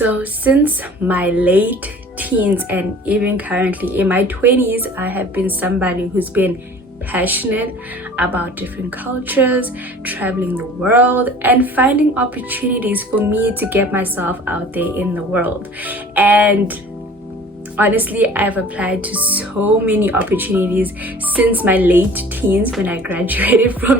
So since my late teens and even currently in my 20s, I have been somebody who's been passionate about different cultures, traveling the world, and finding opportunities for me to get myself out there in the world. And honestly, I've applied to so many opportunities since my late teens when I graduated from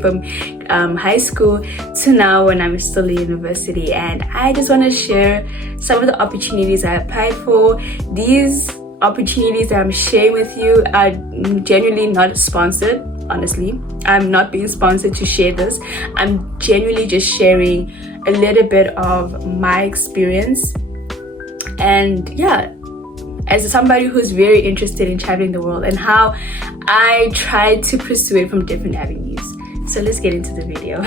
from high school to now when I'm still in university. And I just want to share some of the opportunities I applied for. These opportunities that I'm sharing with you are genuinely not sponsored. Honestly, I'm not being sponsored to share this. I'm genuinely just sharing a little bit of my experience. And yeah, as somebody who's very interested in traveling the world and how I try to pursue it from different avenues. So let's get into the video.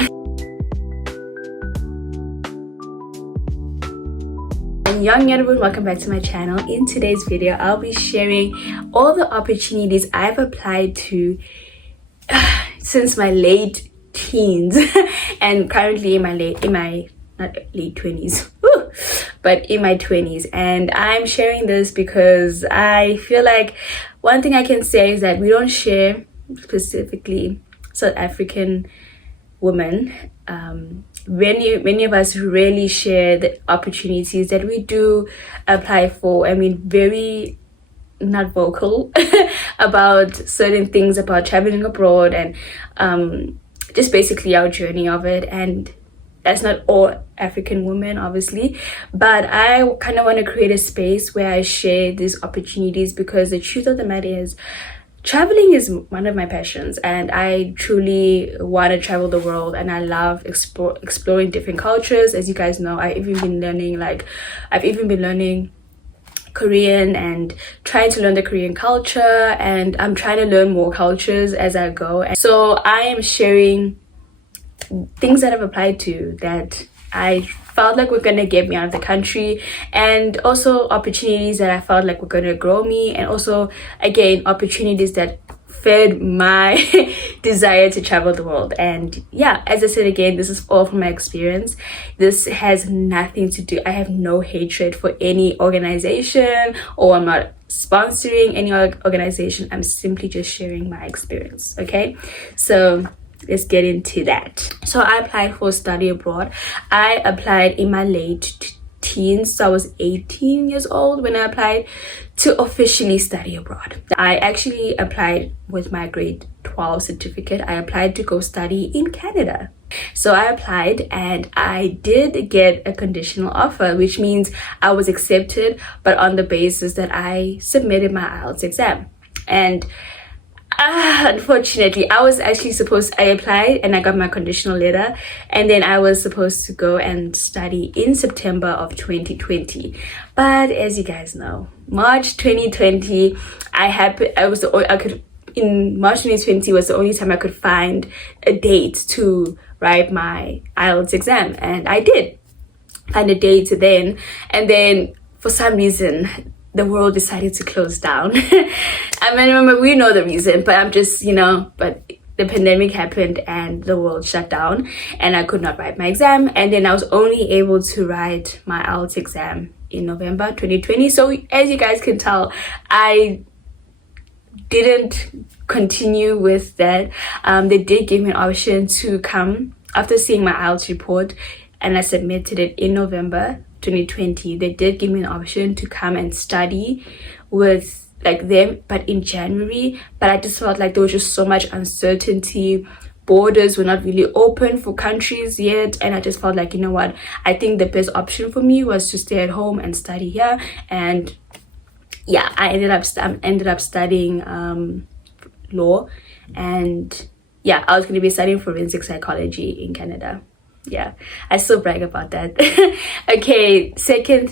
And young everyone, welcome back to my channel. In today's video, I'll be sharing all the opportunities I've applied to since my late teens and currently in my not late 20s. But in my 20s. And I'm sharing this because I feel like one thing I can say is that we don't share, specifically South African women, many of us really share the opportunities that we do apply for. I mean, very not vocal about certain things about traveling abroad and just basically our journey of it. And that's not all African women, obviously, but I kind of want to create a space where I share these opportunities because the truth of the matter is traveling is one of my passions, and I truly want to travel the world, and I love exploring different cultures. As you guys know, I've even been learning Korean and trying to learn the Korean culture, and I'm trying to learn more cultures as I go. And so I am sharing things that I've applied to that I felt like were gonna get me out of the country, and also opportunities that I felt like were gonna grow me, and also again opportunities that fed my desire to travel the world. And yeah, as I said again, this is all from my experience. This has nothing to do, I have no hatred for any organization, or I'm not sponsoring any organization. I'm simply just sharing my experience. Okay, so let's get into that. So I applied for study abroad. I applied in my late teens, so I was 18 years old when I applied to officially study abroad. I actually applied with my grade 12 certificate. I applied to go study in Canada. So I applied and I did get a conditional offer, which means I was accepted, but on the basis that I submitted my IELTS exam. And unfortunately, I applied and I got my conditional letter, and then I was supposed to go and study in September of 2020. But as you guys know, March 2020, in March 2020 was the only time I could find a date to write my IELTS exam, and I did find a date then, and then for some reason the world decided to close down. I mean, remember, we know the reason, but I'm just, but the pandemic happened and the world shut down and I could not write my exam. And then I was only able to write my IELTS exam in November 2020. So as you guys can tell, I didn't continue with that. They did give me an option to come after seeing my IELTS report, and I submitted it in November 2020. They did give me an option to come and study with them, but in January. But I just felt like there was just so much uncertainty. Borders were not really open for countries yet, and I just felt like, you know what, I think the best option for me was to stay at home and study here. And yeah, I ended up studying law, and yeah, I was going to be studying forensic psychology in Canada. Yeah, I still brag about that. Okay, second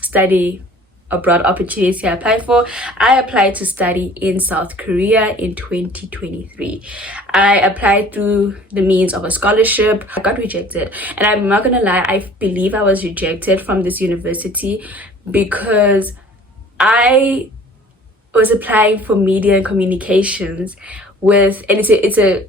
study abroad opportunity I applied for. I applied to study in South Korea in 2023. I applied through the means of a scholarship. I got rejected, and I'm not gonna lie, I believe I was rejected from this university because I was applying for media and communications and it's a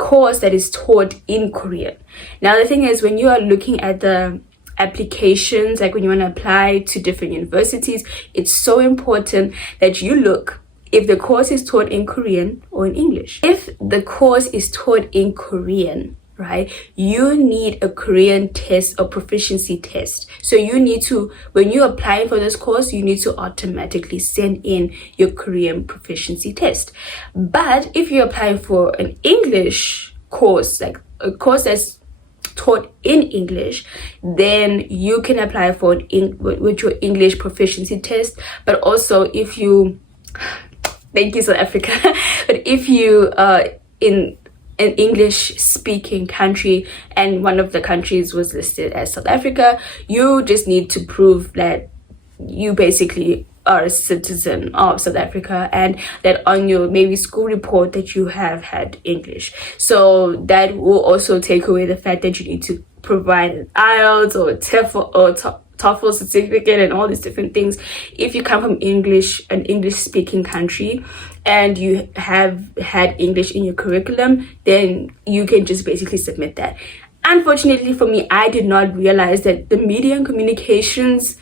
course that is taught in Korean. Now the thing is, when you are looking at the applications, like when you want to apply to different universities, it's so important that you look if the course is taught in Korean or in English. If the course is taught in Korean, right, you need a Korean test or proficiency test. So you need to, when you're applying for this course, you need to automatically send in your Korean proficiency test. But if you're applying for an English course, like a course that's taught in English, then you can apply for with your English proficiency test. But also if you, thank you South Africa, but if you in an English speaking country and one of the countries was listed as South Africa, you just need to prove that you basically are a citizen of South Africa and that on your maybe school report that you have had English. So that will also take away the fact that you need to provide an IELTS or a TOEFL certificate and all these different things. If you come from an English speaking country and you have had English in your curriculum, then you can just basically submit that. Unfortunately for me, I did not realize that the media and communications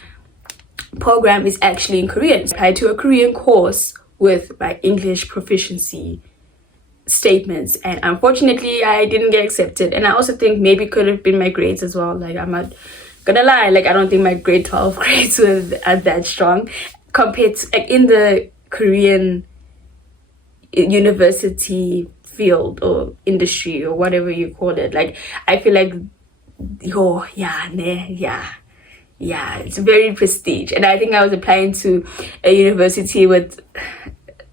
program is actually in Korean. I applied to a Korean course with my English proficiency statements, and unfortunately I didn't get accepted. And I also think maybe it could have been my grades as well. Like, I'm not gonna lie, like I don't think my grade 12 grades were that strong compared to like in the Korean university field or industry or whatever you call it. Like, I feel like it's very prestige. And I think I was applying to a university with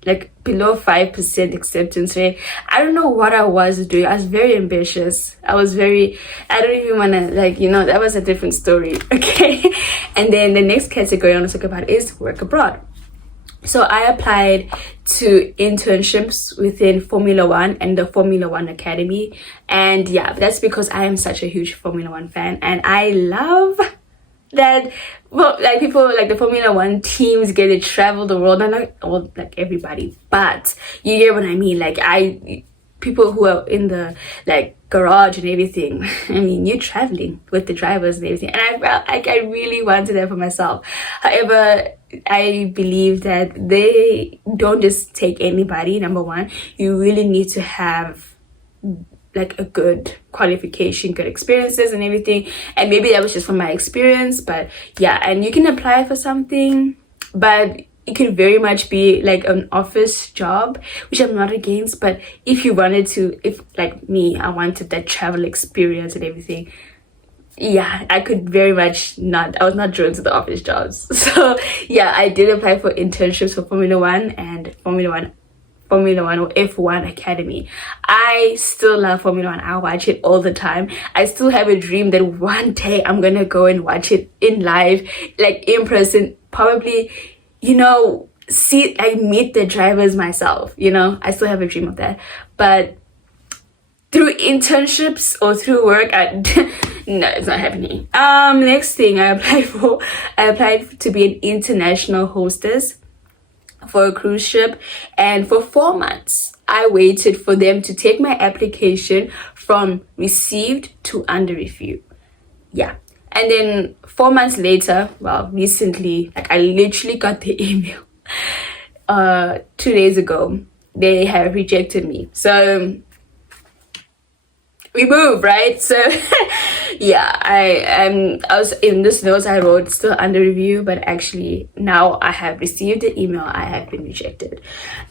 like below 5% acceptance rate. I don't know what I was doing. I was very ambitious. I don't even want to, like, you know, that was a different story. Okay. And then the next category I want to talk about is work abroad. So I applied to internships within Formula One and the Formula One Academy. And yeah, that's because I am such a huge Formula One fan, and I love that, well, like people like the Formula One teams get to travel the world. Not all like everybody, but you get what I mean. Like, people who are in the like garage and everything, I mean, you're traveling with the drivers and everything, and I felt like I really wanted that for myself. However, I believe that they don't just take anybody. Number one, you really need to have like a good qualification, good experiences and everything. And maybe that was just from my experience, but yeah. And you can apply for something, but it could very much be like an office job, which I'm not against. But if you wanted to, if like me, I wanted that travel experience and everything, yeah, I could very much not, I was not drawn to the office jobs. So yeah, I did apply for internships for Formula One and Formula One or F1 Academy. I still love Formula One. I watch it all the time. I still have a dream that one day I'm gonna go and watch it in live, like in person, probably, you know, I meet the drivers myself, you know. I still have a dream of that. But through internships or through work, no, it's not happening. Next thing I applied to be an international hostess for a cruise ship, and for 4 months I waited for them to take my application from received to under review. Yeah. And then 4 months later, well, recently, like I literally got the email 2 days ago, they have rejected me. So we move, right? So yeah, I was in this notes I wrote still under review, but actually now I have received the email, I have been rejected.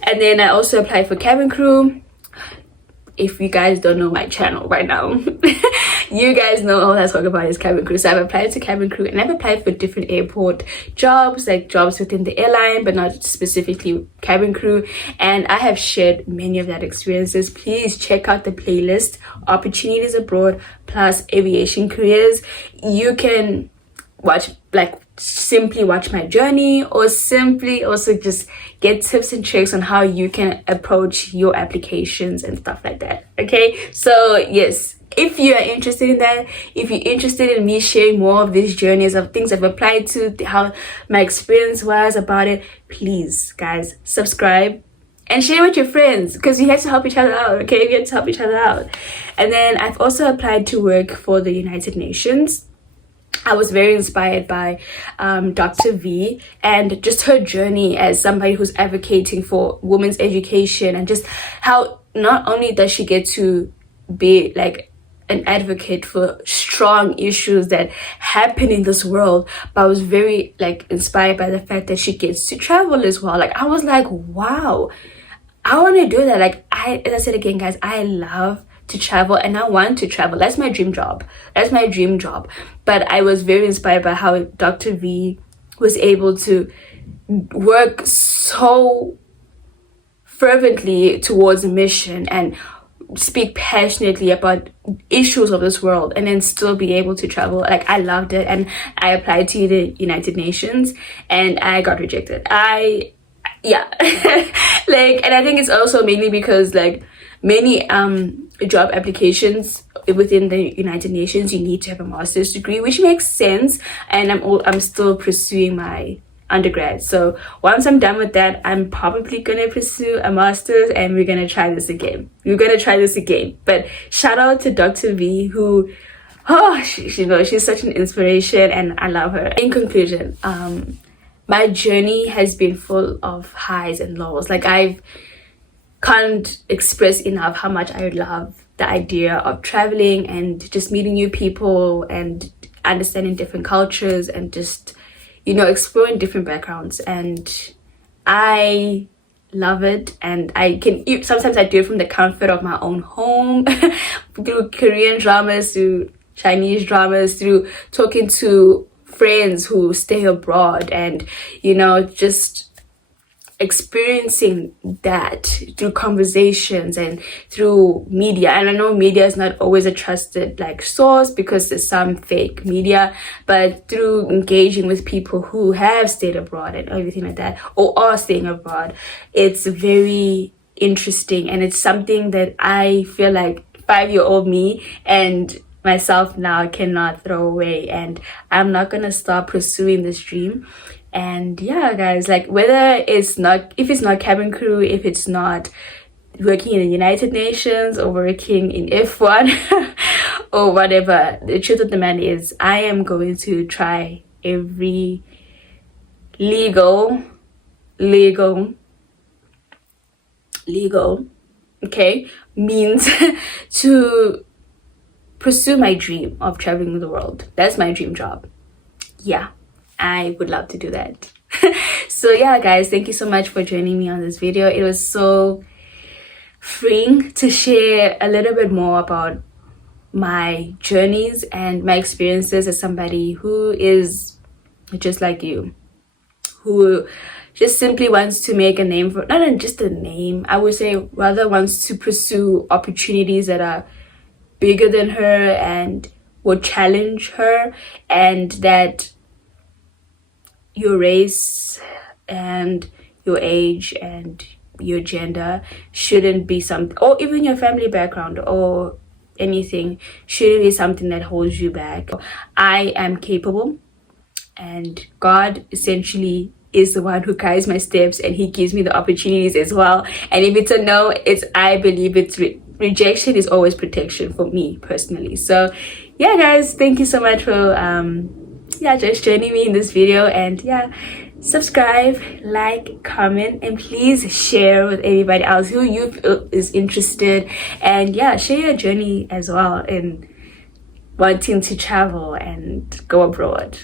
And then I also applied for cabin crew. If you guys don't know my channel right now, you guys know all I talk about is cabin crew. So I've applied to cabin crew, and I've applied for different airport jobs, like jobs within the airline, but not specifically cabin crew. And I have shared many of that experiences. Please check out the playlist, Opportunities Abroad plus Aviation Careers. You can watch, like, simply watch my journey, or simply also just get tips and tricks on how you can approach your applications and stuff like that. Okay, so yes, if you are interested in that, if you're interested in me sharing more of these journeys of things I've applied to, how my experience was about it, please guys, subscribe and share with your friends, because we have to help each other out. Okay, we have to help each other out. And then I've also applied to work for the United Nations. I was very inspired by Dr. V and just her journey as somebody who's advocating for women's education, and just how not only does she get to be like an advocate for strong issues that happen in this world, but I was very like inspired by the fact that she gets to travel as well. Like I was like, wow, I want to do that. Like as I said again, guys, I love to travel and I want to travel. That's my dream job. That's my dream job. But I was very inspired by how Dr. V was able to work so fervently towards a mission and speak passionately about issues of this world, and then still be able to travel. Like I loved it, and I applied to the United Nations and I got rejected. Yeah. Like, and I think it's also mainly because like many job applications within the United Nations, you need to have a master's degree, which makes sense. And I'm still pursuing my undergrad, so once I'm done with that, I'm probably gonna pursue a master's, and we're gonna try this again. But shout out to Dr. V, who she's such an inspiration and I love her. In conclusion, my journey has been full of highs and lows. Like I can't express enough how much I love the idea of traveling and just meeting new people and understanding different cultures and just, you know, exploring different backgrounds. And I love it, and sometimes I do it from the comfort of my own home through Korean dramas, through Chinese dramas, through talking to friends who stay abroad, and, you know, just experiencing that through conversations and through media. And I know media is not always a trusted like source because there's some fake media, but through engaging with people who have stayed abroad and everything like that, or are staying abroad, it's very interesting, and it's something that I feel like 5-year-old me and myself now cannot throw away, and I'm not gonna stop pursuing this dream. And yeah, guys, like if it's not cabin crew, if it's not working in the United Nations or working in F1 or whatever, the truth of the matter is I am going to try every legal okay means to pursue my dream of traveling the world. That's my dream job. Yeah, I would love to do that. So yeah, guys, thank you so much for joining me on this video. It was so freeing to share a little bit more about my journeys and my experiences as somebody who is just like you, who just simply wants to make a name for, not just a name, I would say rather wants to pursue opportunities that are bigger than her and will challenge her, and that your race and your age and your gender shouldn't be something, or even your family background or anything, shouldn't be something that holds you back. I am capable, and God essentially is the one who guides my steps, and he gives me the opportunities as well. And if it's a no, I believe it's rejection is always protection for me personally. So yeah, guys, thank you so much for just joining me in this video. And yeah, subscribe, like, comment, and please share with anybody else who you feel is interested. And yeah, share your journey as well in wanting to travel and go abroad.